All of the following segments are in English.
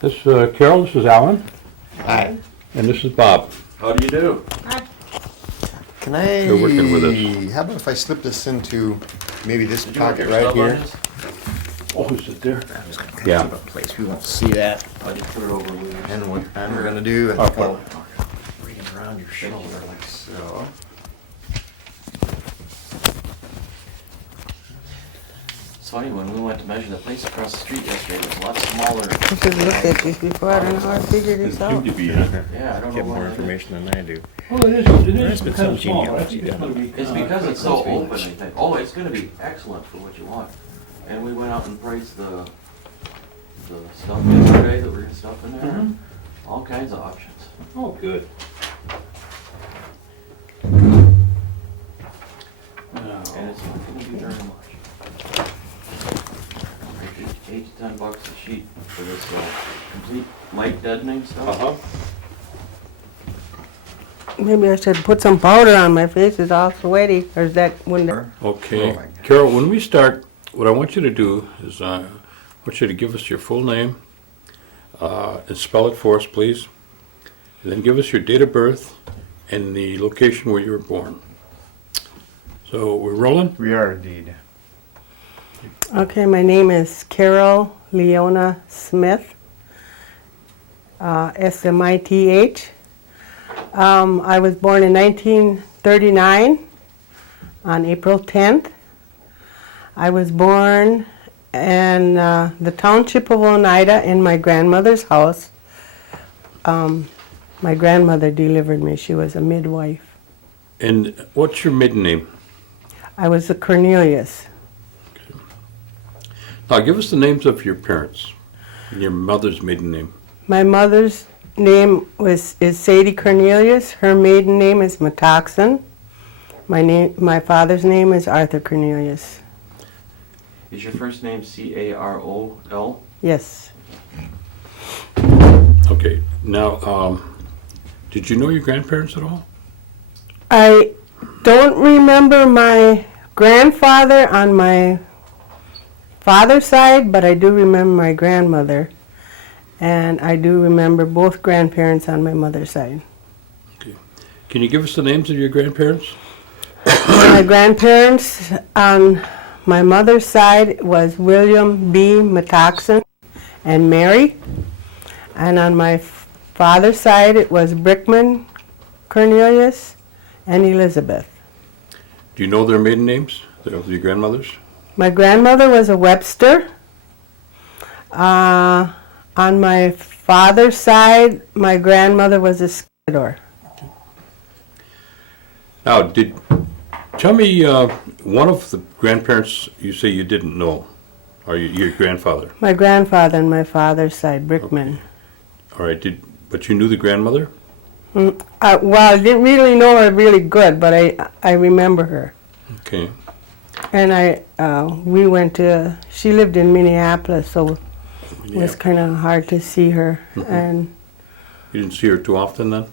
This is Carol, this is Alan, Hi. and this is Bob. How do you do? Can I? They're working with us. How about if I slip this into maybe this Did you want pocket your right stub on here? this? Oh, is it there? I'm just gonna Yeah. keep it in place. We won't see that. I just put it over with you. And what I'm gonna do, I think Okay. I'll bring it around your shoulder like so. It's funny, when we went to measure the place across the street yesterday, it was a lot smaller. I should have looked at this before. I don't know how to figure this out. Seemed to be, huh? Yeah, I don't know Get why more they did. information than I do. Well, it There's is been kind some of small. I genealogy think it's done. gonna be. It's because it's so Must be open, I nice. think. Oh, it's gonna be excellent for what you want. And we went out and priced the stuff yesterday that we're gonna stuff in there. Mhm. All kinds of options. Oh, good. And it's not gonna be very much. Maybe $8 to $10 a sheet for this complete light deadening stuff. Uh-huh. Maybe I should put some powder on my face. It's all sweaty. Or is that when the... Okay. Oh, my God. Carol, when we start, what I want you to do is, I want you to give us your full name, and spell it for us, please. And then give us your date of birth and the location where you were born. So, we're rolling? We are indeed. Okay, my name is Carol Leoana Smith. Smith. I was born in 1939 on April 10th. I was born in the township of Oneida in my grandmother's house. My grandmother delivered me. She was a midwife. And what's your maiden name? I was a Cornelius. Now, give us the names of your parents and your mother's maiden name. My mother's name is Sadie Cornelius. Her maiden name is Metoxen. My father's name is Arthur Cornelius. Is your first name C-A-R-O-L? Yes. Okay, now, did you know your grandparents at all? I don't remember my grandfather on my father's side, but I do remember my grandmother. And I do remember both grandparents on my mother's side. Okay. Can you give us the names of your grandparents? My grandparents on my mother's side was William B. Metoxen and Mary. And on my father's side, it was Brickman Cornelius and Elizabeth. Do you know their maiden names, of your grandmothers? My grandmother was a Webster. On my father's side, my grandmother was a Skidor. Now, tell me one of the grandparents you say you didn't know, or your grandfather. My grandfather on my father's side, Brickman. All right, but you knew the grandmother? Well, I didn't really know her really good, but I remember her. Okay. And we went to, she lived in Minneapolis, so it was Yeah. kind of hard to see her. Mhm. And You didn't see her too often then?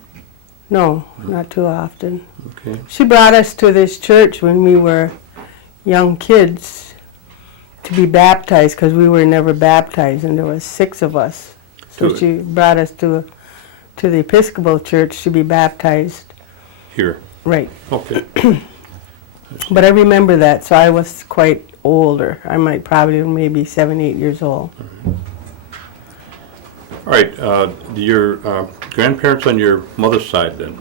no, not too often. Okay. She brought us to this church when we were young kids to be baptized, because we were never baptized, and there was 6 of us. So To- she brought us to the Episcopal church to be baptized. Here. Right. Okay. But I remember that, so I was quite older. I might probably maybe 7, 8 years old. All right, your grandparents on your mother's side then,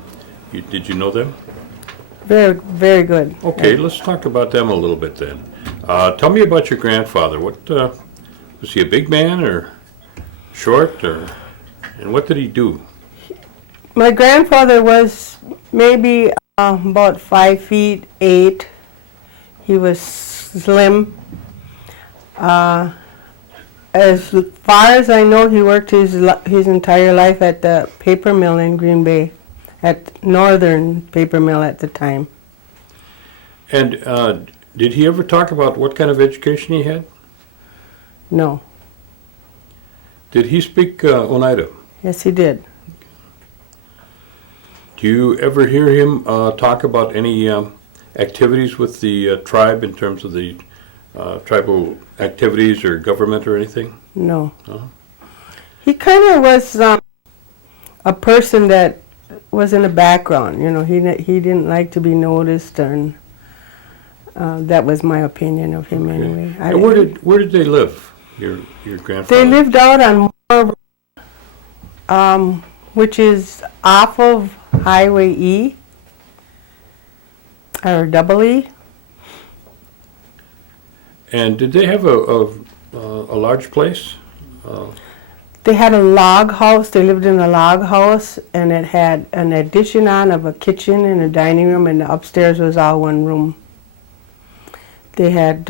did you know them? Very, very good. Okay, let's talk about them a little bit then. Tell me about your grandfather. Was he a big man or short, and what did he do? My grandfather was maybe about 5'8". He was slim. As far as I know, he worked his entire life at the paper mill in Green Bay, at Northern Paper Mill at the time. And did he ever talk about what kind of education he had? No. Did he speak Oneida? Yes, he did. Do you ever hear him talk about any activities with the tribe in terms of the tribal activities or government or anything? No. No? He kind of was a person that was in the background. You know, he didn't like to be noticed, and that was my opinion of him anyway. And where did they live? Your grandfather? They lived out on Moore, which is off of Highway E or Double E. And did they have a large place? They had a log house. They lived in a log house, and it had an addition on of a kitchen and a dining room, and the upstairs was all one room. They had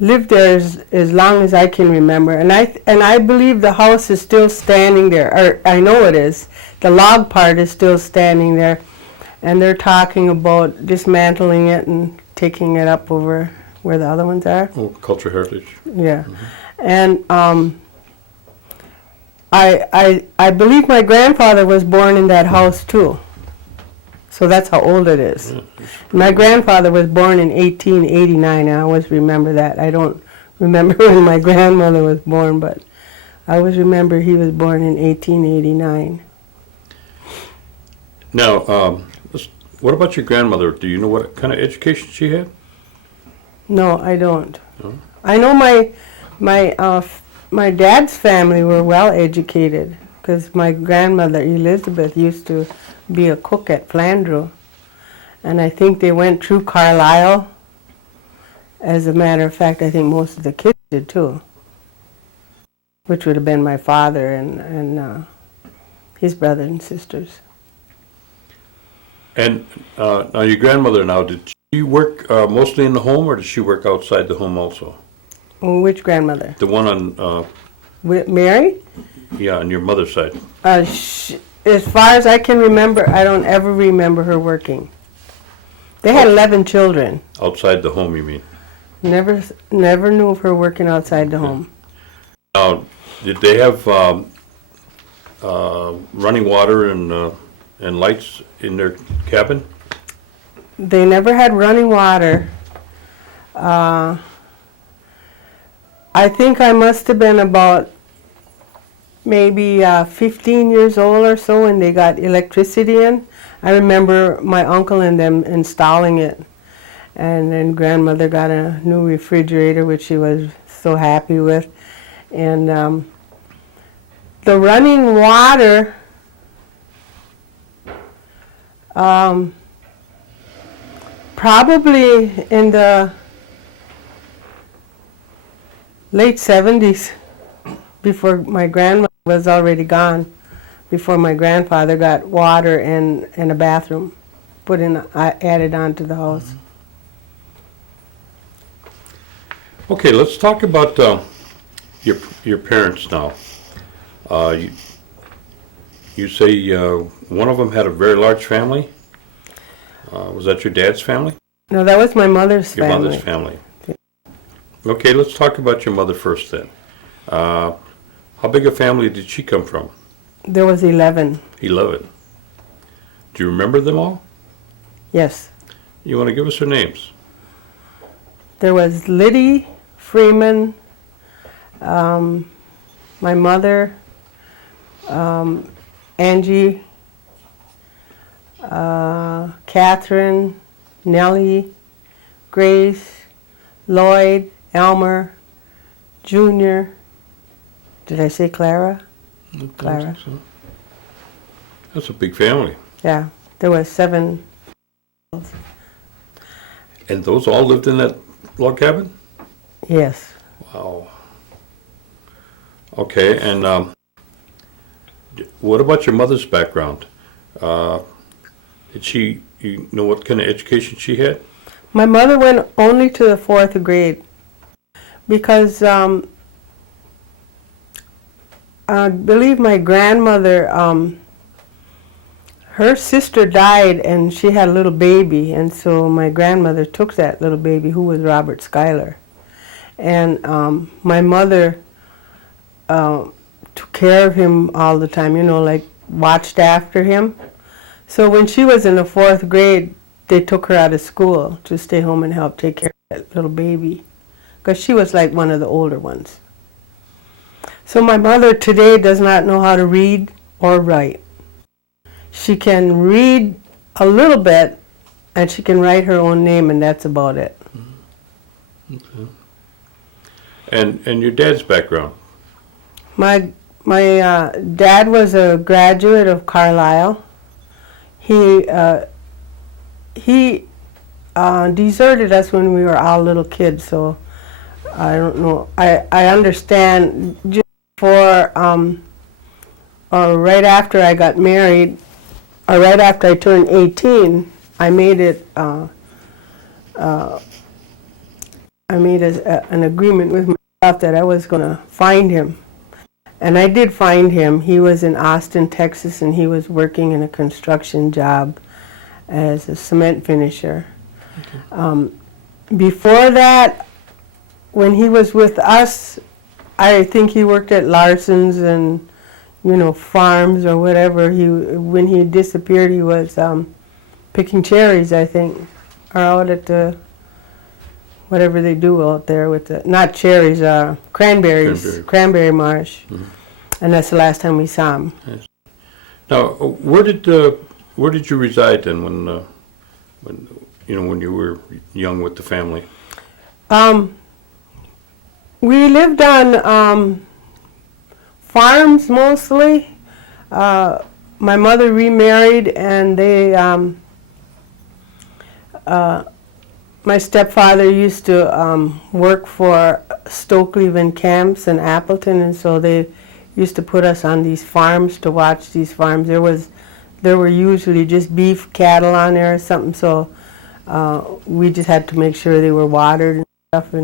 lived there as long as I can remember, and I believe the house is still standing there, or I know it is. The log part is still standing there, and they're talking about dismantling it and taking it up over where the other ones are. Oh, culture heritage. Yeah, and I believe my grandfather was born in that house too. So that's how old it is. Yeah. My grandfather was born in 1889. I always remember that. I don't remember when my grandmother was born, but I always remember he was born in 1889. Now, what about your grandmother? Do you know what kind of education she had? No, I don't. No? I know my dad's family were well educated, because my grandmother Elizabeth used to be a cook at Flandreau, and I think they went through Carlisle. As a matter of fact, I think most of the kids did too, which would have been my father and his brothers and sisters. And now your grandmother, now, did she work mostly in the home, or did she work outside the home also? Which grandmother? The one on, Mary? yeah, on your mother's side. As far as I can remember, I don't ever remember her working. They had 11 children. Outside the home, you mean? Never knew of her working outside the home. Now, did they have running water and lights in their cabin? They never had running water. I think I must have been about maybe 15 years old or so when they got electricity in. I remember my uncle and them installing it. And then grandmother got a new refrigerator, which she was so happy with. And the running water, probably in the late 70s, before my grandmother was already gone, before my grandfather got water and a bathroom put in, added on to the house. Okay, let's talk about your parents now. You say one of them had a very large family. Was that your dad's family? No, that was my mother's Your family. mother's family. Okay, let's talk about your mother first then. How big a family did she come from? There was 11. 11. Do you remember them all? Yes. You want to give us their names? There was Liddy Freeman, my mother, Angie, Catherine, Nellie, Grace, Lloyd, Elmer, Junior. Did I say Clara? Clara. So. That's a big family. Yeah, there was 7. And those all lived in that log cabin? Yes. Wow. Okay, and what about your mother's background? Did you know what kind of education she had? My mother went only to the 4th grade because I believe my grandmother, her sister died and she had a little baby, and so my grandmother took that little baby, who was Robert Schuyler. And my mother took care of him all the time, like watched after him. So when she was in the 4th grade, they took her out of school to stay home and help take care of that little baby, because she was like one of the older ones. So my mother today does not know how to read or write. She can read a little bit, and she can write her own name, and that's about it. Okay. And your dad's background? My dad was a graduate of Carlisle. He deserted us when we were all little kids, so I don't know. I understand just for or right after I got married, or right after I turned 18, I made it. I made an agreement with myself that I was going to find him. And I did find him. He was in Austin, Texas, and he was working in a construction job as a cement finisher. Okay. Before that, when he was with us, I think he worked at Larson's and, farms or whatever. When he disappeared, he was picking cherries, I think, or out at the whatever they do out there with the, not cherries, cranberries, cranberry marsh. Mm-hmm. And that's the last time we saw him. Yes. Now, where did you reside then when you were young with the family? We lived on farms mostly. My mother remarried, and my stepfather used to work for Stokely Van Camps in Appleton, and so they used to put us on these farms to watch these farms. There were usually just beef cattle on there or something, so we just had to make sure they were watered and stuff, We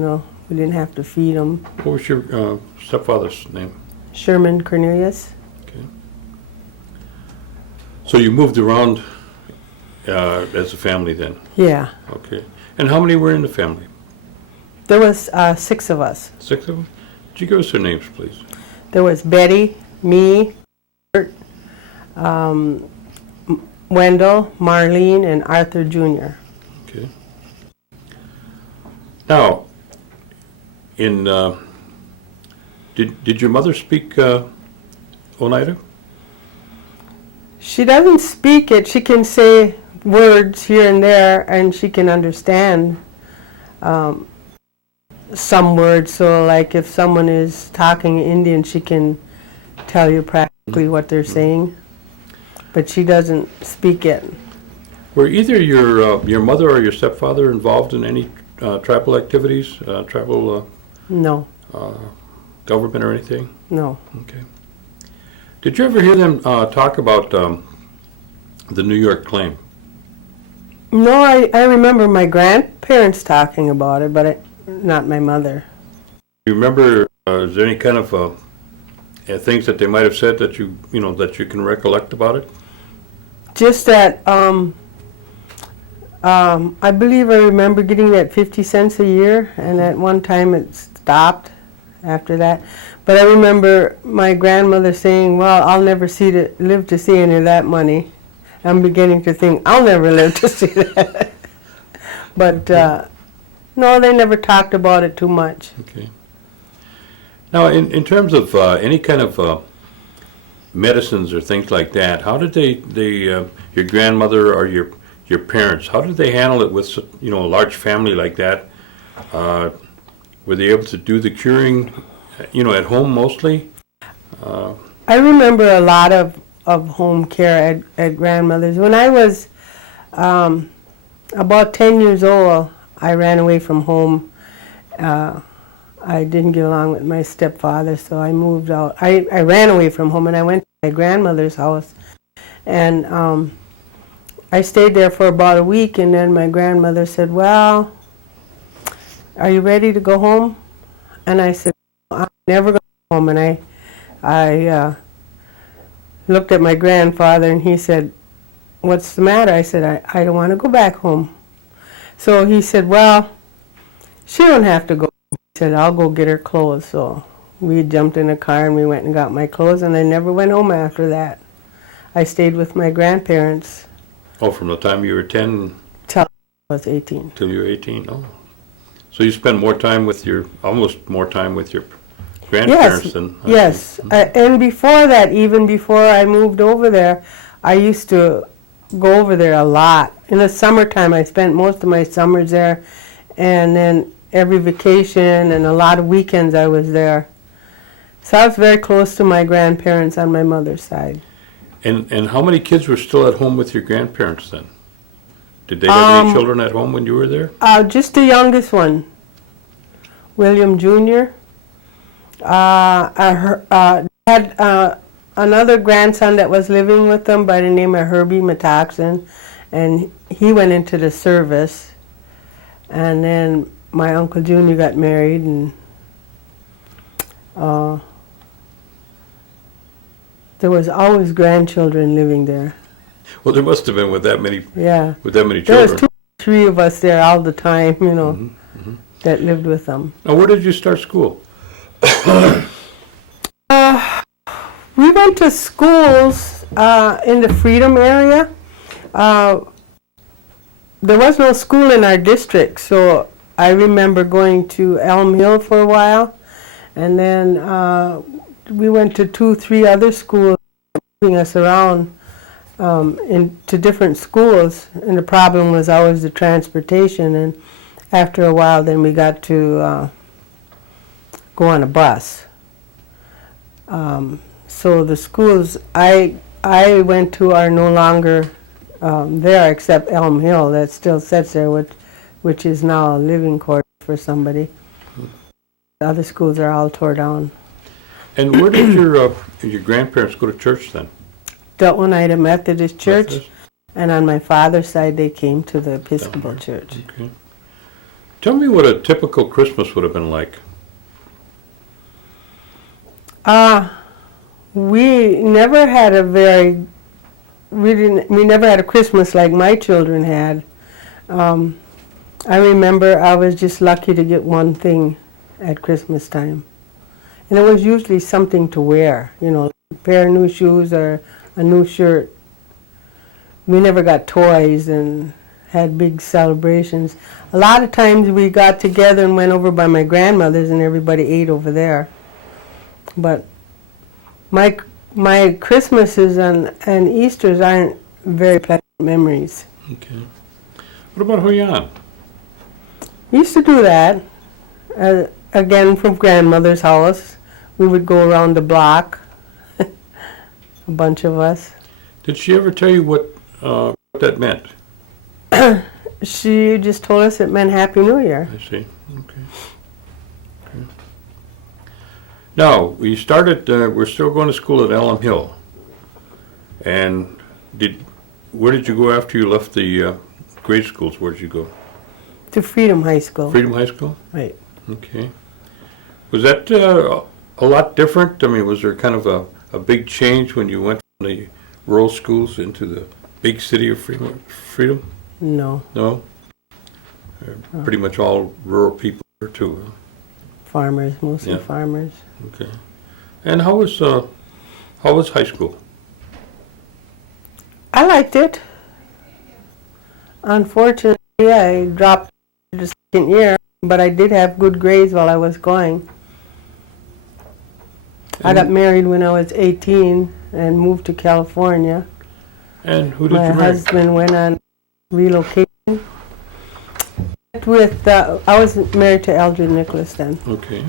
didn't have to feed them. What was your stepfather's name? Sherman Cornelius. Okay. So you moved around as a family then? Yeah. Okay. And how many were in the family? There was 6 of us. 6 of them? Could you give us their names, please? There was Betty, me, Bert, Wendell, Marlene, and Arthur Jr. Okay. Now, did your mother speak Oneida? She doesn't speak it. She can say words here and there, and she can understand some words. So, like if someone is talking Indian, she can tell you practically what they're saying, but she doesn't speak it. Were either your mother or your stepfather involved in any tribal activities, No. Government or anything? No. Okay. Did you ever hear them talk about the New York claim? No, I remember my grandparents talking about it, but not my mother. Do you remember, is there any kind of things that they might have said that you can recollect about it? Just that, I believe I remember getting that 50 cents a year, and at one time it stopped after that. But I remember my grandmother saying, well, I'll never live to see any of that money. I'm beginning to think, I'll never live to see that. But, no, they never talked about it too much. Okay. Now, in terms of any kind of medicines or things like that, how did your grandmother or your parents, how did they handle it with a large family like that? Were they able to do the curing, at home mostly? I remember a lot of home care at grandmother's. When I was about 10 years old, I ran away from home. I didn't get along with my stepfather, so I moved out. I ran away from home and I went to my grandmother's house. And I stayed there for about a week, and then my grandmother said, well, are you ready to go home? And I said, I'm never going to go home. And I looked at my grandfather, and he said, what's the matter? I said, I don't want to go back home. So he said, well, she don't have to go. He said, I'll go get her clothes. So we jumped in a car and we went and got my clothes, and I never went home after that. I stayed with my grandparents. Oh, from the time you were 10? Till I was 18. Till you were 18, oh. So you spend more time with almost more time with your grandparents Yes, than... yes. And before that, even before I moved over there, I used to go over there a lot. In the summertime, I spent most of my summers there, and then every vacation and a lot of weekends I was there. So I was very close to my grandparents on my mother's side. And how many kids were still at home with your grandparents then? Did they have any children at home when you were there? Just the youngest one, William Jr. Had another grandson that was living with them by the name of Herbie Metaxen, and he went into the service. And then my Uncle Junior got married, and there was always grandchildren living there. Well, there must have been with that many Yeah. There There was children. 3 of us there all the time, that lived with them. Now, where did you start school? We went to schools in the Freedom area. There was no school in our district, so I remember going to Elm Hill for a while, and then we went to 2, 3 other schools, moving us around into different schools, and the problem was always the transportation, and after a while then we got to go on a bus. So the schools I went to are no longer there except Elm Hill that still sits there, which is now a living quarters for somebody. The other schools are all tore down. And where did your grandparents go to church then? That one I had a Methodist church, Methodist? and on my father's side they came to the Episcopal Right. church. Okay. Tell me what a typical Christmas would have been like. We never had we never had a Christmas like my children had. I remember I was just lucky to get one thing at Christmas time. And it was usually something to wear, a pair of new shoes or a new shirt. We never got toys and had big celebrations. A lot of times we got together and went over by my grandmother's and everybody ate over there. But my Christmases and Easters aren't very pleasant memories. Okay. What about Huyan? We used to do that, again from grandmother's house. We would go around the block, a bunch of us. Did she ever tell you what that meant? She just told us it meant Happy New Year. I see. Okay. Now, we started, we're still going to school at Elm Hill. And where did you go after you left the grade schools? Where did you go? To Freedom High School. Freedom High School? Right. Okay. Was that a lot different? I mean, was there kind of a big change when you went from the rural schools into the big city of Freedom? No. No? Pretty much all rural people there too. Huh? Farmers, mostly Yeah. farmers. Okay. And how was high school? I liked it. Unfortunately, I dropped the second year, but I did have good grades while I was going. I got married when I was 18 and moved to California. And who did My you marry? husband went on relocation. I was married to Eldred Nicholas then. Okay.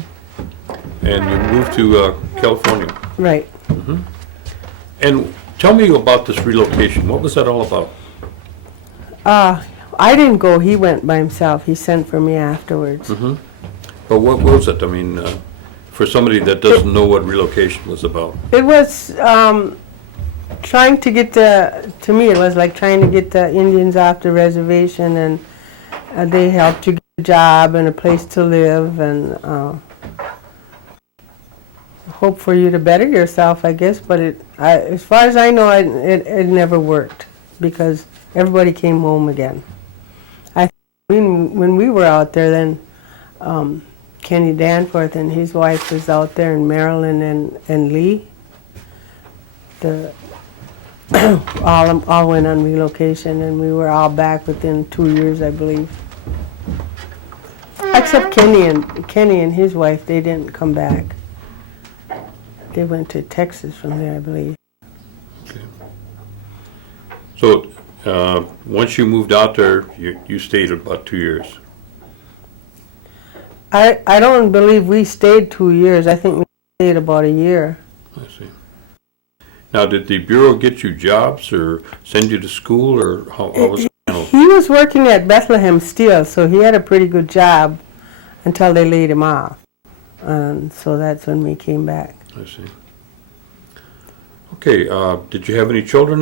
And you moved to California. Right. And tell me about this relocation. What was that all about? I didn't go. He went by himself. He sent for me afterwards. But what was it? I mean, for somebody that doesn't know what relocation was about. It was trying to get to me, it was like trying to get the Indians off the reservation, and they helped you get a job and a place to live, and hope for you to better yourself, I guess. But as far as I know, it never worked, because everybody came home again. When we were out there then, Kenny Danforth and his wife was out there in Maryland and Lee. All went on relocation, and we were all back within 2 years, I believe. Except Kenny and his wife, they didn't come back. They went to Texas from there, I believe. So, once you moved out there, you stayed about 2 years. I don't believe we stayed 2 years. I think we stayed about a year. I see. Now, did the Bureau get you jobs or send you to school, or how was it handled? He was working at Bethlehem Steel, so he had a pretty good job until they laid him off. And so that's when we came back. I see. Okay, did you have any children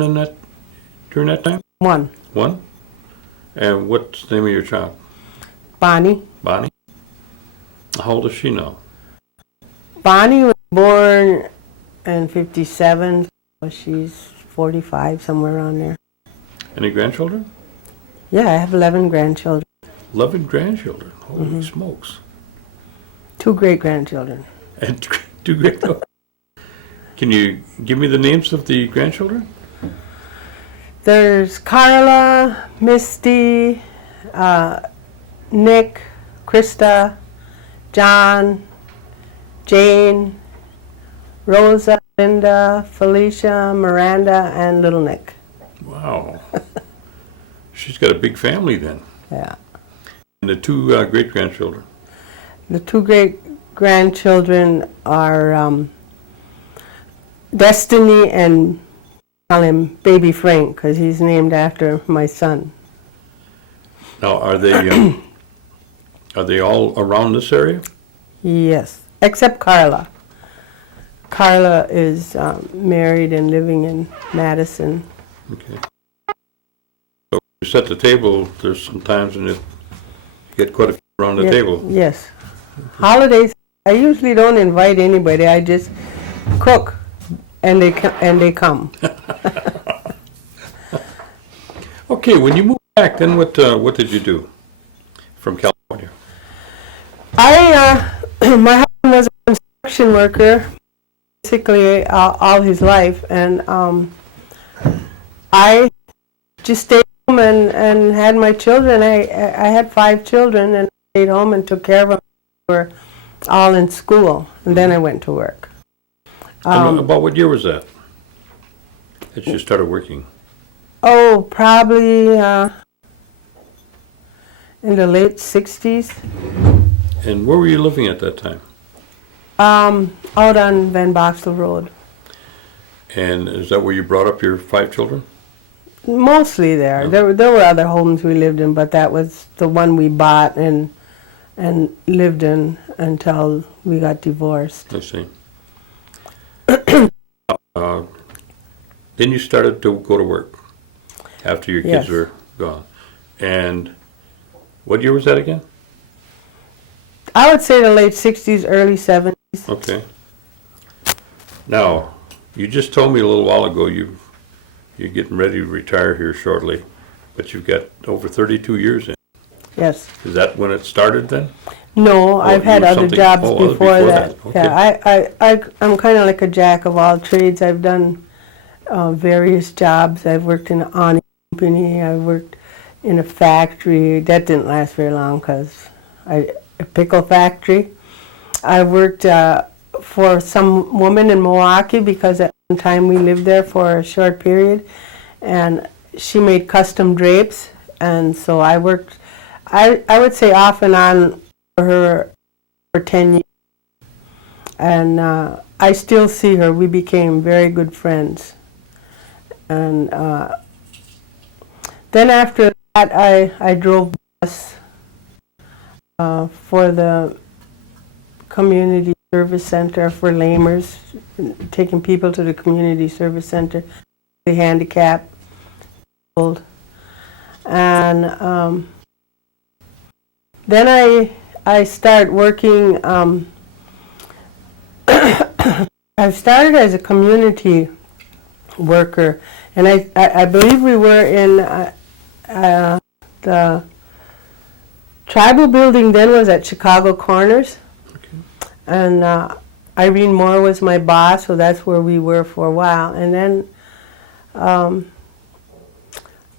during that time? One, One? And what's the name of your child? Bonnie. Bonnie? How old is she now? Bonnie was born in 57, so she's 45, somewhere around there. Any grandchildren? Yeah, I have 11 grandchildren, 11 grandchildren. Holy smokes. 2 great-grandchildren. And 2 grandchildren. Can you give me the names of the grandchildren? There's Carla, Misty, Nick, Krista, John, Jane, Rosa, Linda, Felicia, Miranda, and Little Nick. Wow. She's got a big family then. Yeah. And the 2 great-grandchildren. The 2 great-grandchildren are Destiny and call him Baby Frank because he's named after my son. Now, are they all around this area? Yes, except Carla. Carla is married and living in Madison. Okay. So you set the table, there's some times when you get quite a few around the table. Yes. Holidays, I usually don't invite anybody. I just cook, and they come. Okay, when you moved back, then what did you do from California? My husband was a construction worker, basically all his life, and I just stayed home and had my children. I had 5 children, and stayed home and took care of them. They were all in school, and then I went to work. And about what year was that you started working? Oh, probably in the late 60s. And where were you living at that time? Out on Van Boxel Road. And is that where you brought up your 5 children? Mostly there. Yeah. There were other homes we lived in, but that was the one we bought and lived in until we got divorced. I see. Then you started to go to work after your kids Yes. were gone. And what year was that again? I would say the late 60s, early 70s. Okay. Now, you just told me a little while ago you're getting ready to retire here shortly, but you've got over 32 years in. Yes. Is that when it started then? No, I've had you were other something- jobs other before that. Okay. Yeah, I'm kind of like a jack of all trades. I've done various jobs. I've worked in an awning company. I worked in a factory. That didn't last very long because a pickle factory. I worked for some woman in Milwaukee because at one time we lived there for a short period, and she made custom drapes, and so I worked. I would say off and on for her for 10 years, and I still see her. We became very good friends, and then after that I drove bus for the community service center for lamers, taking people to the community service center, the handicapped, and then I started working. I started as a community worker, and I believe we were in the tribal building then was at Chicago Corners. And Irene Moore was my boss, so that's where we were for a while. And then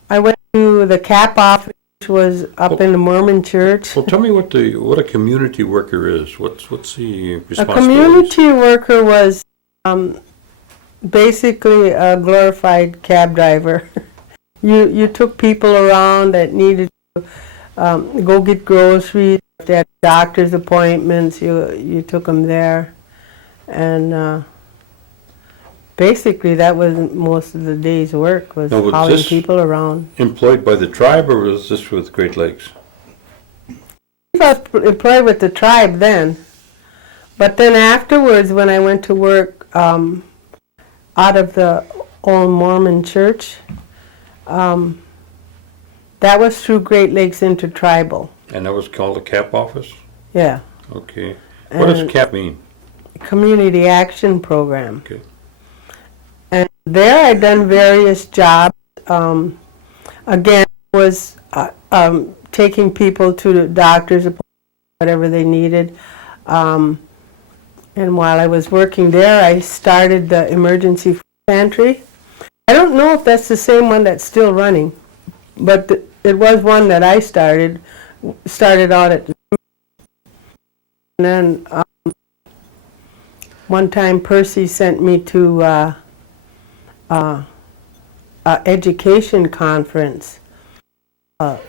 I went to the CAP office was up in the Mormon church. Well, tell me what a community worker is. What's the A responsibilities? community worker was basically a glorified cab driver. You took people around that needed to go get groceries. If they had doctor's appointments, you took them there. And basically that was most of the day's work, was Now, was hauling this people around. employed by the tribe, or was this with Great Lakes? I was employed with the tribe then. But then afterwards, when I went to work out of the old Mormon church, that was through Great Lakes Intertribal. And that was called a CAP office? Yeah. Okay. What does And CAP mean? Community Action Program. Okay. And there I done various jobs. Again, was taking people to the doctor's appointments, whatever they needed. And while I was working there, I started the emergency food pantry. I don't know if that's the same one that's still running, but it was one that I started out at. And then one time Percy sent me to a education conference.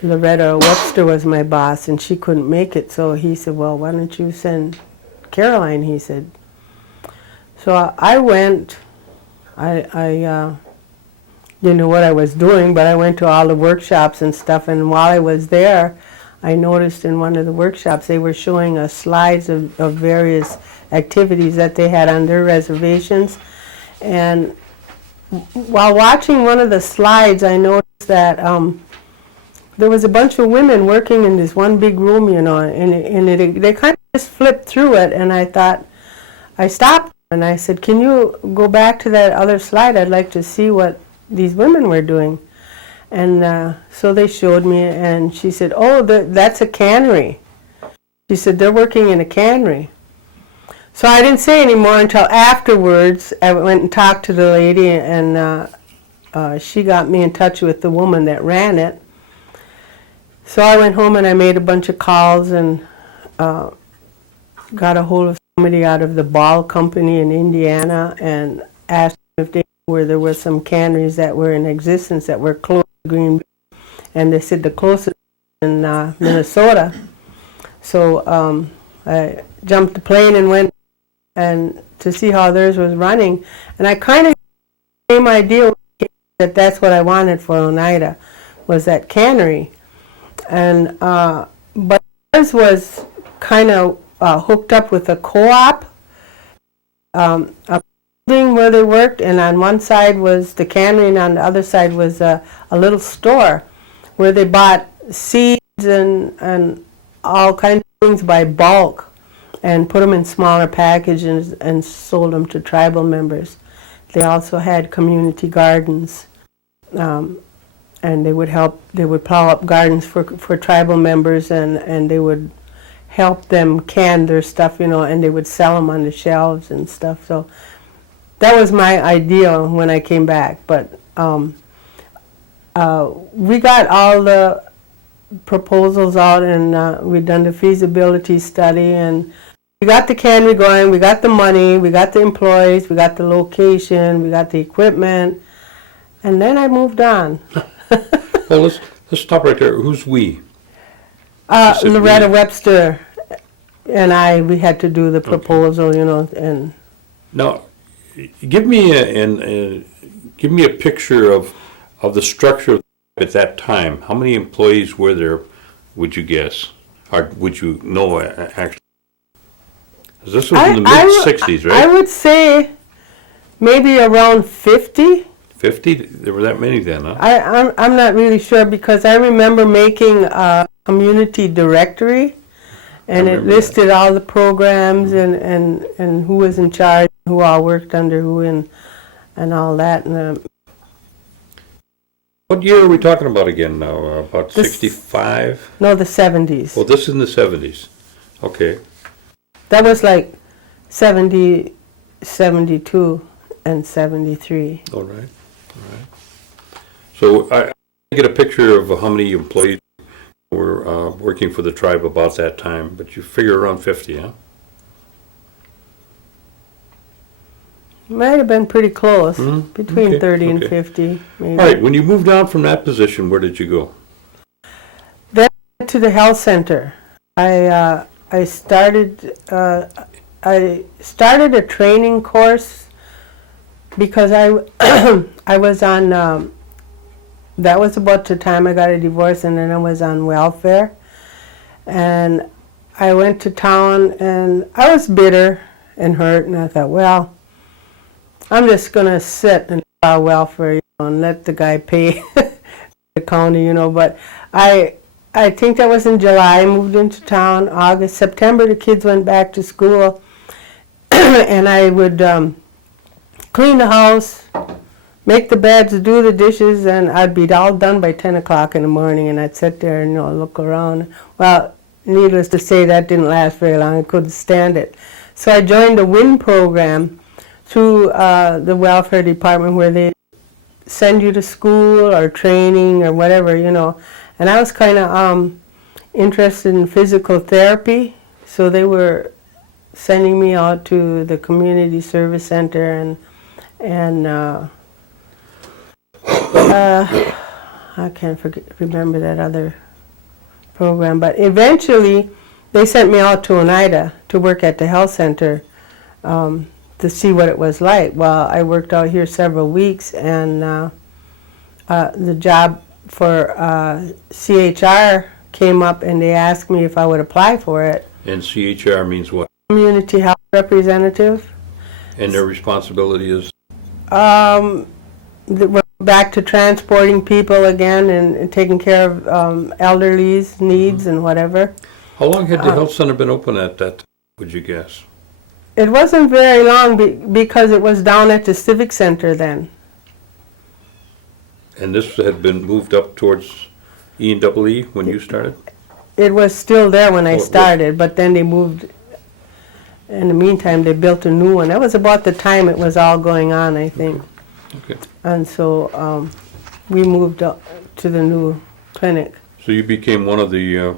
Loretta Webster was my boss, and she couldn't make it, so he said, well, why don't you send Caroline, he said. So I went. I didn't know what I was doing, but I went to all the workshops and stuff, and while I was there, I noticed in one of the workshops they were showing us slides of various activities that they had on their reservations. And while watching one of the slides, I noticed that there was a bunch of women working in this one big room, you know, and they kind of just flipped through it, and I thought, I stopped and I said, can you go back to that other slide? I'd like to see what these women were doing. And so they showed me, and she said, oh, that's a cannery. She said, they're working in a cannery. So I didn't say any more until afterwards. I went and talked to the lady, and she got me in touch with the woman that ran it. So I went home and I made a bunch of calls and got a hold of somebody out of the Ball Company in Indiana and asked them if they knew where there were some canneries that were in existence that were close to Green Bay. And they said the closest in Minnesota. So I jumped the plane and went and to see how theirs was running. And I kind of had the same idea that that's what I wanted for Oneida, was that cannery. And but ours was kind of hooked up with a co-op, a building where they worked, and on one side was the cannery, and on the other side was a little store where they bought seeds and all kinds of things by bulk and put them in smaller packages and sold them to tribal members. They also had community gardens. And they would plow up gardens for tribal members, and they would help them can their stuff, you know, and they would sell them on the shelves and stuff. So that was my idea when I came back. But we got all the proposals out, and we'd done the feasibility study, and we got the cannery going, we got the money, we got the employees, we got the location, we got the equipment, and then I moved on. Well, let's stop right there. Who's we? said Loretta we. Webster and we had to do the proposal, you know, and Now, give me a picture of the structure at that time. How many employees were there, would you guess? Or would you know, actually? 'Cause this was in the mid-'60s, right? I would say maybe around 50. 50? There were that many then, huh? I'm not really sure, because I remember making a community directory, and it listed all the programs and who was in charge, who all worked under who, and all that. And What year are we talking about again now? About This- 65? no, the 70s. Well, this is in the 70s. Okay. That was like 70, 72, and 73. All right. All right. So I get a picture of how many employees were working for the tribe about that time, but you figure around 50, huh? Might have been pretty close, Mhm. between Okay, 30 and okay. 50, maybe. All right, when you moved on from that position, where did you go? To the health center. I started a training course because I was on, that was about the time I got a divorce, and then I was on welfare. And I went to town and I was bitter and hurt, and I thought, well, I'm just going to sit and file welfare, and let the guy pay the county, but I think that was in July. I moved into town. August, September, the kids went back to school. And I would clean the house, make the beds, do the dishes, and I'd be all done by 10 o'clock in the morning. And I'd sit there and look around. Well, needless to say, that didn't last very long. I couldn't stand it. So I joined the WIN program through the welfare department, where they send you to school or training or whatever, And I was kind of interested in physical therapy, so they were sending me out to the community service center, and I can't remember that other program, but eventually they sent me out to Oneida to work at the health center to see what it was like. Well, I worked out here several weeks, and the job for CHR came up, and they asked me if I would apply for it. And CHR means what? Community health representative. And their responsibility is? We're back to transporting people again, and taking care of elderly's needs and whatever. How long had the health center been open at that time, would you guess? It wasn't very long because it was down at the Civic Center then. And this had been moved up towards E&EE when you started? It was still there when I Oh, it was. started, but then they moved. In the meantime, they built a new one. That was about the time it was all going on, I think. Okay. And so we moved up to the new clinic. So you became one of the,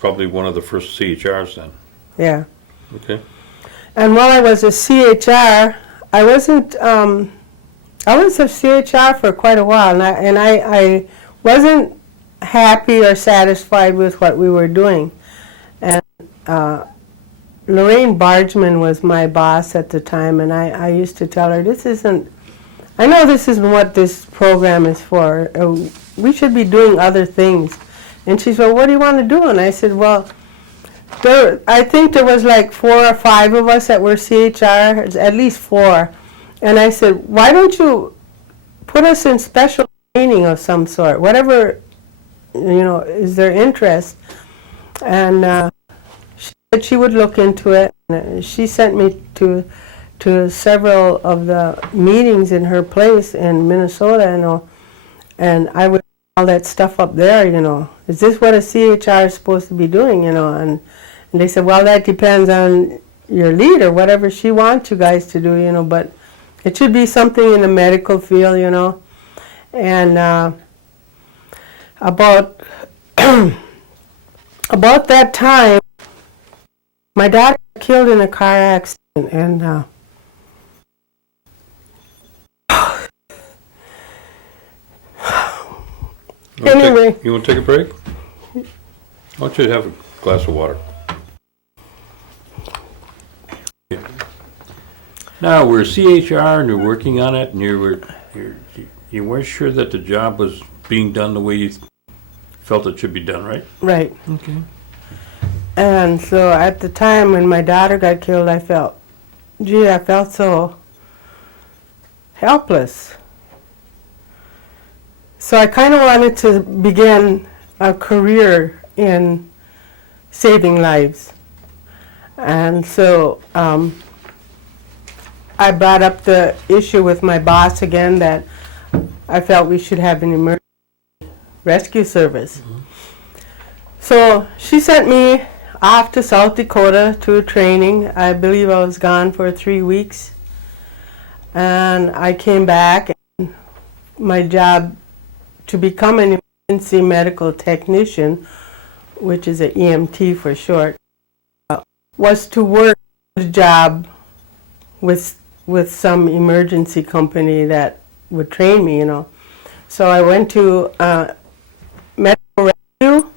probably one of the first CHRs then? Yeah. Okay. And while I was a CHR, I wasn't. I was a CHR for quite a while, and I wasn't happy or satisfied with what we were doing. And Lorraine Bargeman was my boss at the time, and I used to tell her, I know this isn't what this program is for. We should be doing other things. And she said, well, what do you want to do? And I said, well, I think there was like 4 or 5 of us that were CHR, at least 4. And I said, why don't you put us in special training of some sort, whatever, is their interest. And she said she would look into it. And she sent me to several of the meetings in her place in Minnesota, and I would all that stuff up there, Is this what a CHR is supposed to be doing, And they said, well, that depends on your leader, whatever she wants you guys to do, but it should be something in the medical field, And about about that time, my dad got killed in a car accident, and anyway. You want to take a break? I want you to have a glass of water. Yeah. Now, we're CHR and you're working on it, and you weren't sure that the job was being done the way you felt it should be done, right? Right. Okay. And so at the time when my daughter got killed, I felt so helpless. So I kind of wanted to begin a career in saving lives. And so I brought up the issue with my boss again, that I felt we should have an emergency rescue service. Mm-hmm. So she sent me off to South Dakota to a training. I believe I was gone for 3 weeks. And I came back, and my job to become an emergency medical technician which is an EMT for short, was to work a job with some emergency company that would train me, So I went to Medical Rescue,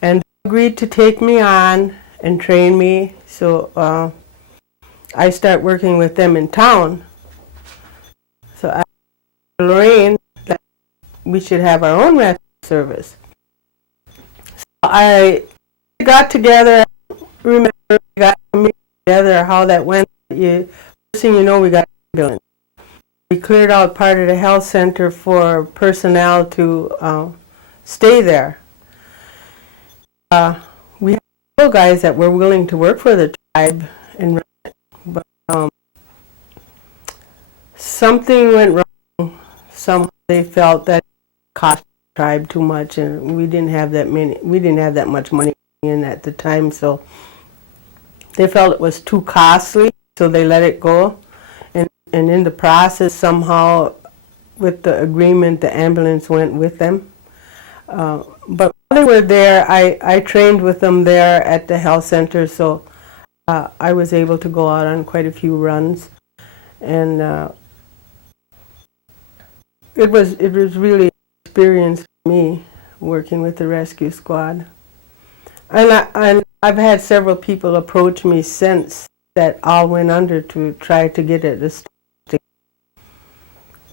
and they agreed to take me on and train me. So I start working with them in town. So I told Lorraine that we should have our own rescue service. So I got together, remember, we got together how that went. First thing you know, we got an ambulance. We cleared out part of the health center for personnel to stay there. We had several guys that were willing to work for the tribe, but something went wrong. Somehow they felt that it cost the tribe too much, and we didn't have that much money in at the time, so they felt it was too costly, so they let it go. And in the process, somehow, with the agreement, the ambulance went with them. But while they were there, I trained with them there at the health center, so I was able to go out on quite a few runs. And it was really an experience for me working with the rescue squad. And I've had several people approach me since that all went under to try to get it established.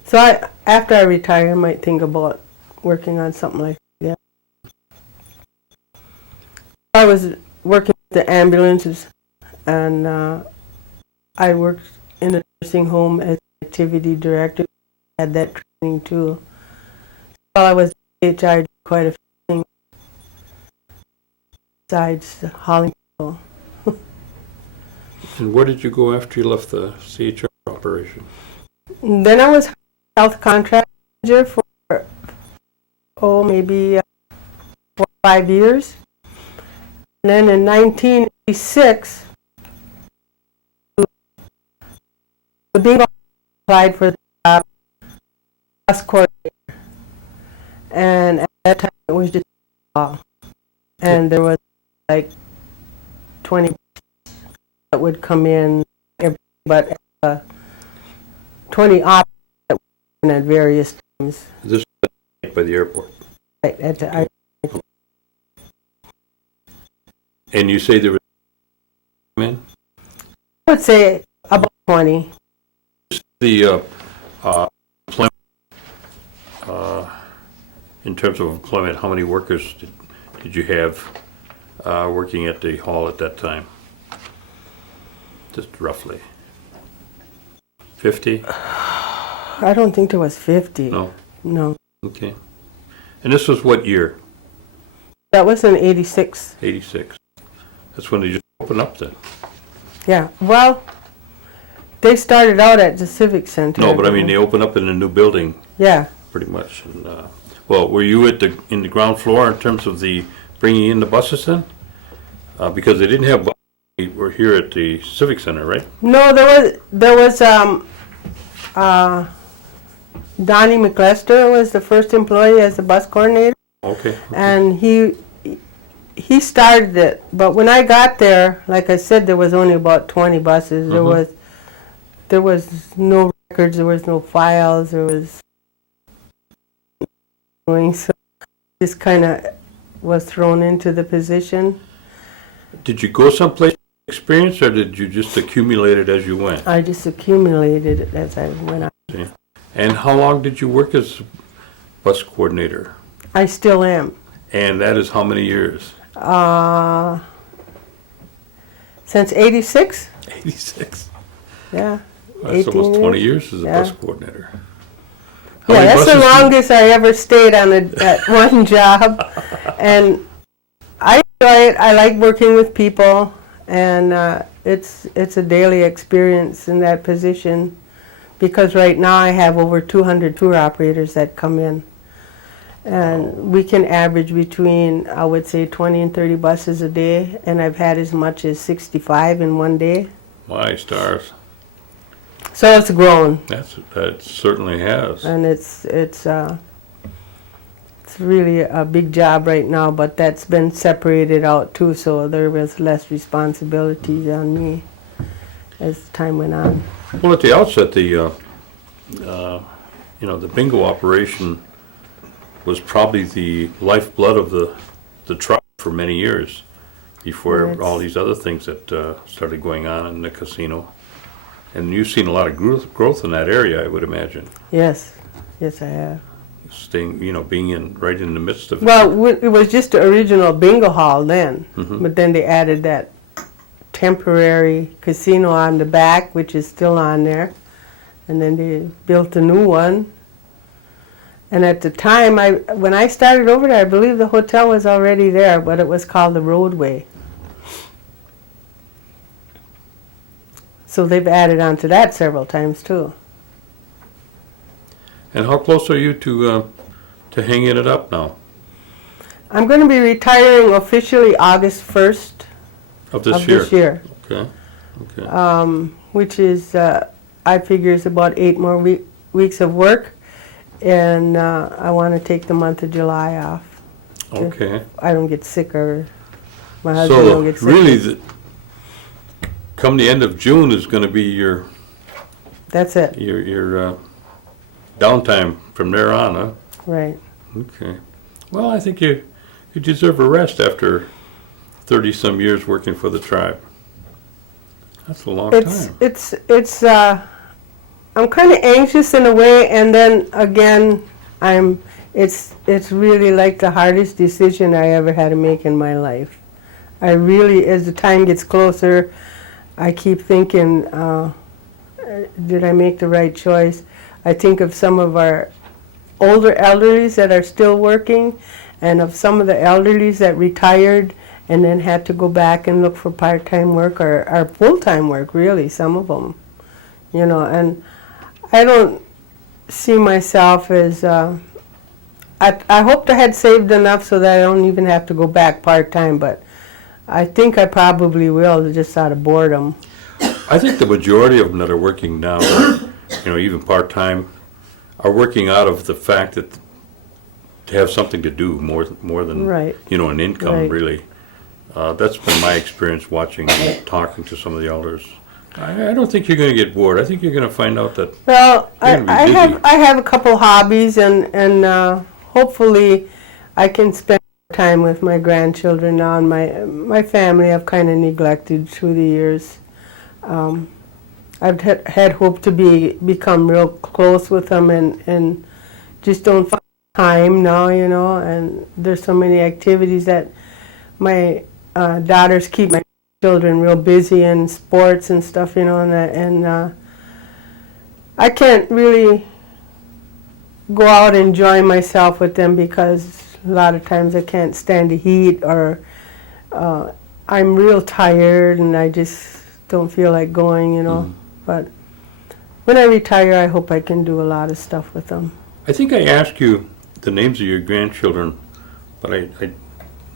So after I retire, I might think about working on something like that. I was working with the ambulances, and I worked in a nursing home as activity director. I had that training too. While I was at CHI, I did quite a few things besides hauling people. And where did you go after you left the CHR operation? Then I was health contract manager for, maybe 4 or 5 years. And then in 1986, the bingo applied for the job bus coordinator. And at that time, it was just and there was like 20 that would come in, but 20 operators that would come in at various times. This was by the airport. Right, And you say there was men? I would say about 20. The employment, in terms of employment, how many workers did you have working at the hall at that time? Just roughly. 50? I don't think there was 50. No? No. Okay. And this was what year? That was in 86. 86. That's when they just opened up then. Yeah. Well, they started out at the Civic Center. No, but I mean, they opened up in a new building. Yeah. Pretty much. And, well, were you in the ground floor in terms of the bringing in the buses then? Because they didn't have buses. We were here at the Civic Center, right? No, there was Donnie McLester was the first employee as the bus coordinator. Okay. And he started it, but when I got there, like I said, there was only about 20 buses. There was no records, there was no files, there was so just kind of was thrown into the position. Did you go someplace experience, or did you just accumulate it as you went? I just accumulated it as I went on. Okay. And how long did you work as bus coordinator? I still am. And that is how many years? Since 86? 86. Yeah. That's almost 20 years as a Yeah. bus coordinator. How Yeah, many that's the buses did- longest I ever stayed on at one job. And I enjoy it. I like working with people, and it's a daily experience in that position, because right now I have over 200 tour operators that come in. And we can average between, I would say, 20 and 30 buses a day, and I've had as much as 65 in one day. My stars. So it's grown, That certainly has. and it's It's really a big job right now, but that's been separated out too, so there was less responsibilities on me as time went on. Well, at the outset, the bingo operation was probably the lifeblood of the tribe for many years before Yes. all these other things that started going on in the casino. And you've seen a lot of growth in that area, I would imagine. Yes, yes, I have. Staying, being right in the midst of it. Well, it was just the original bingo hall then, Mhm. but then they added that temporary casino on the back, which is still on there, and then they built a new one. And at the time, when I started over there, I believe the hotel was already there, but it was called the Roadway. So they've added on to that several times too. And how close are you to hanging it up now I'm going to be retiring officially August 1st of this of year? this year. Okay. Okay. Which is, I figure is about 8 more weeks of work, and I want to take the month of July off. Okay. I don't get sick or my husband don't So get sick. really, come the end of June is going to be your That's it, downtime from there on, huh? right. Okay. Well, I think you deserve a rest after 30-some years working for the tribe. That's a long time. It's I'm kind of anxious in a way, and then again, it's really like the hardest decision I ever had to make in my life. I really, as the time gets closer, I keep thinking, did I make the right choice? I think of some of our older elderlies that are still working, and of some of the elderlies that retired and then had to go back and look for part-time work or full-time work, really, some of them. And I don't see myself as, I hoped I had saved enough so that I don't even have to go back part-time, but I think I probably will, just out of boredom. I think the majority of them that are working now, even part-time, are working out of the fact that to have something to do more than, Right. An income, Right. really. That's been my experience watching and talking to some of the elders. I don't think you're going to get bored. I think you're going to find out that Well, You're gonna be I busy. have a couple hobbies, and hopefully I can spend time with my grandchildren now, and my family I've kind of neglected through the years. I've had hope to become real close with them, and just don't find time now, and there's so many activities that my daughters keep my children real busy in sports and stuff, and I can't really go out and enjoy myself with them because a lot of times I can't stand the heat, or I'm real tired and I just don't feel like going. But when I retire, I hope I can do a lot of stuff with them. I think I asked you the names of your grandchildren, but I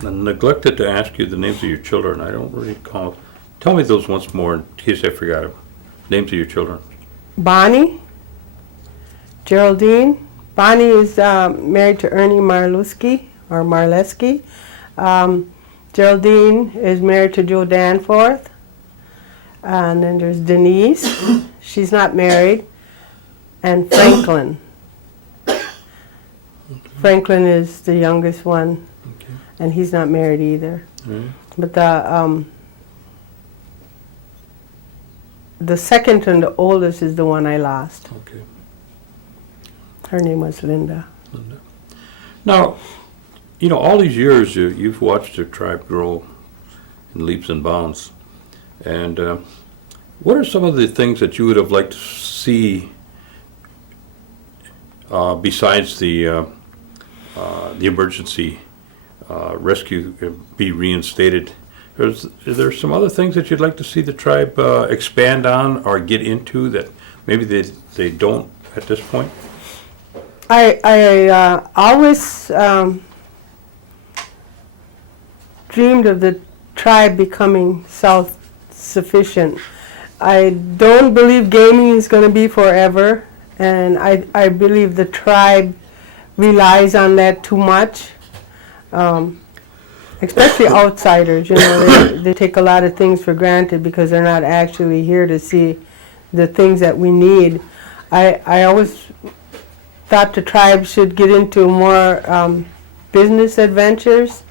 neglected to ask you the names of your children. I don't really recall. Tell me those once more in case I forgot them. Names of your children. Bonnie, Geraldine. Bonnie is married to Ernie Marleski. Geraldine is married to Joe Danforth. And then there's Denise. She's not married. And Franklin. Franklin is the youngest one, Okay. and he's not married either. All right. But the second and the oldest is the one I lost. Okay. Her name was Linda. Linda. Now, all these years you've watched the tribe grow in leaps and bounds. And what are some of the things that you would have liked to see besides the emergency rescue be reinstated? Is there some other things that you'd like to see the tribe expand on or get into that maybe they don't at this point? I always dreamed of the tribe becoming self-sufficient. I don't believe gaming is going to be forever, and I believe the tribe relies on that too much. Especially outsiders, you know, they take a lot of things for granted because they're not actually here to see the things that we need. I always thought the tribe should get into more business adventures,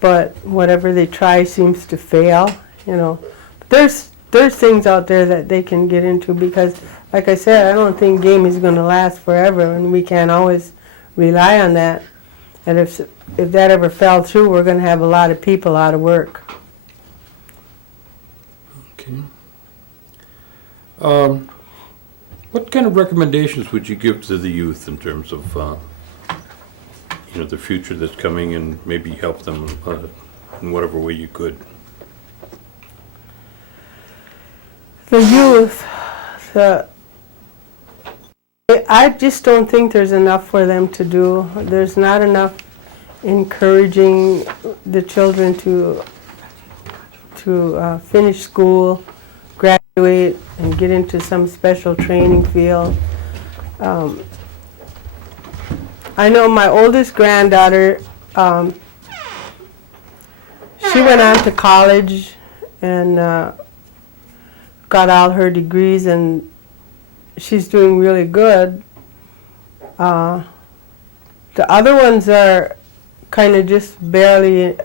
but whatever they try seems to fail, you know. There's things out there that they can get into because, like I said, I don't think game is going to last forever, and we can't always rely on that. And if that ever fell through, we're going to have a lot of people out of work. Okay. What kind of recommendations would you give to the youth in terms of, you know, the future that's coming, and maybe help them in whatever way you could? The youth, I just don't think there's enough for them to do. There's not enough encouraging the children to finish school, graduate, and get into some special training field. I know my oldest granddaughter, she went on to college and got all her degrees, and she's doing really good. The other ones are kind of just barely in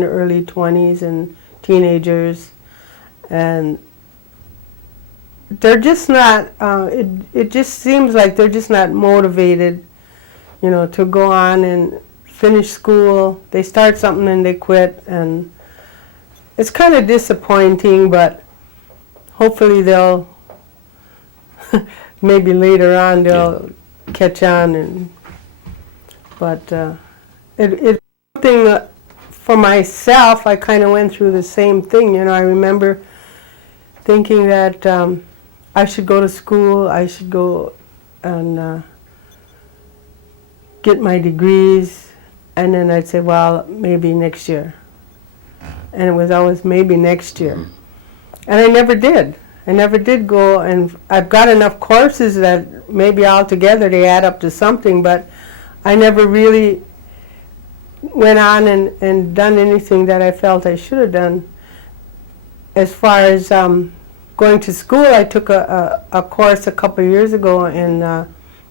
the early 20s and teenagers, and they're just not, it just seems like they're just not motivated, you know, to go on and finish school. They start something and they quit, and it's kind of disappointing, but hopefully they'll, maybe later on they'll catch on. But it's something for myself, I kind of went through the same thing. You know, I remember thinking that I should go to school, I should go and get my degrees, and then I'd say, well, maybe next year. And it was always maybe next year. And I never did. I never did go, and I've got enough courses that maybe altogether they add up to something, but I never really went on and done anything that I felt I should have done. As far as going to school, I took a course a couple of years ago in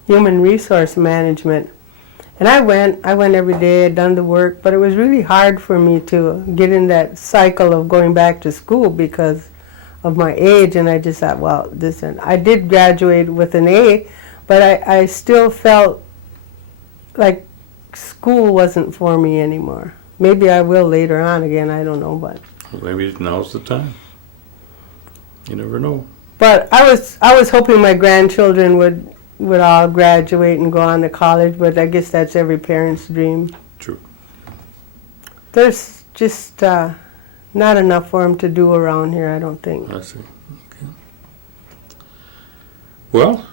human resource management. And I went every day, I'd done the work, but it was really hard for me to get in that cycle of going back to school because of my age, and I just thought, well, listen, I did graduate with an A, but I still felt like school wasn't for me anymore. Maybe I will later on again, I don't know, but. Well, maybe now's the time. You never know. But I was hoping my grandchildren would all graduate and go on to college, but I guess that's every parent's dream. True. There's just not enough for them to do around here, I don't think. I see. Okay. Well,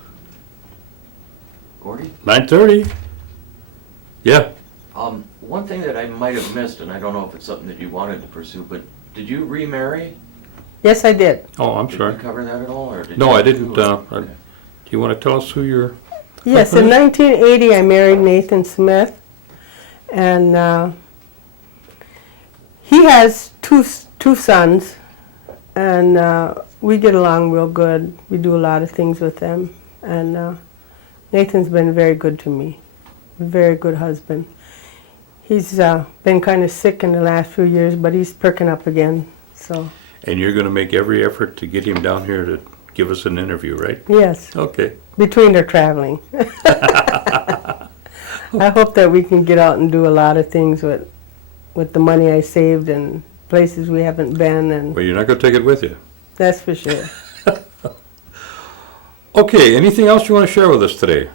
Gordy? 9:30. Yeah. One thing that I might have missed, and I don't know if it's something that you wanted to pursue, but did you remarry? Yes, I did. Oh, I'm Did sorry. you cover that at all, or did No, you I didn't. do it? Do you want to tell us who you're? Yes, in 1980 I married Nathan Smith, and he has two sons, and we get along real good. We do a lot of things with them, and Nathan's been very good to me, very good husband. He's been kind of sick in the last few years, but he's perking up again. So. And you're going to make every effort to get him down here to give us an interview, right? Yes. Okay. Between their traveling. I hope that we can get out and do a lot of things with the money I saved and places we haven't been, and Well, you're not going to take it with you. that's for sure. Okay. Anything else you want to share with us today?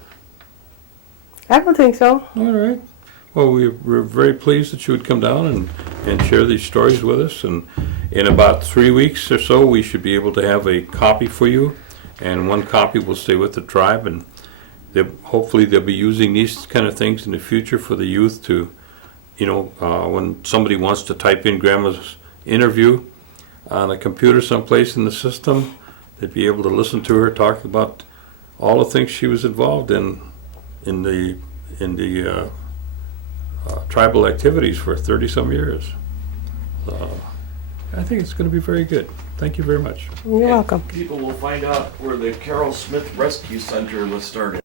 I don't think so. All right. Well, we're very pleased that you would come down and share these stories with us. And in about 3 weeks or so, we should be able to have a copy for you. And one copy will stay with the tribe. And hopefully they'll be using these kind of things in the future for the youth to, you know, when somebody wants to type in Grandma's interview on a computer someplace in the system, they'd be able to listen to her talk about all the things she was involved in in the tribal activities for 30-some years. I think it's going to be very good. Thank you very much. You're welcome. People will find out where the Carol Smith Rescue Center was started.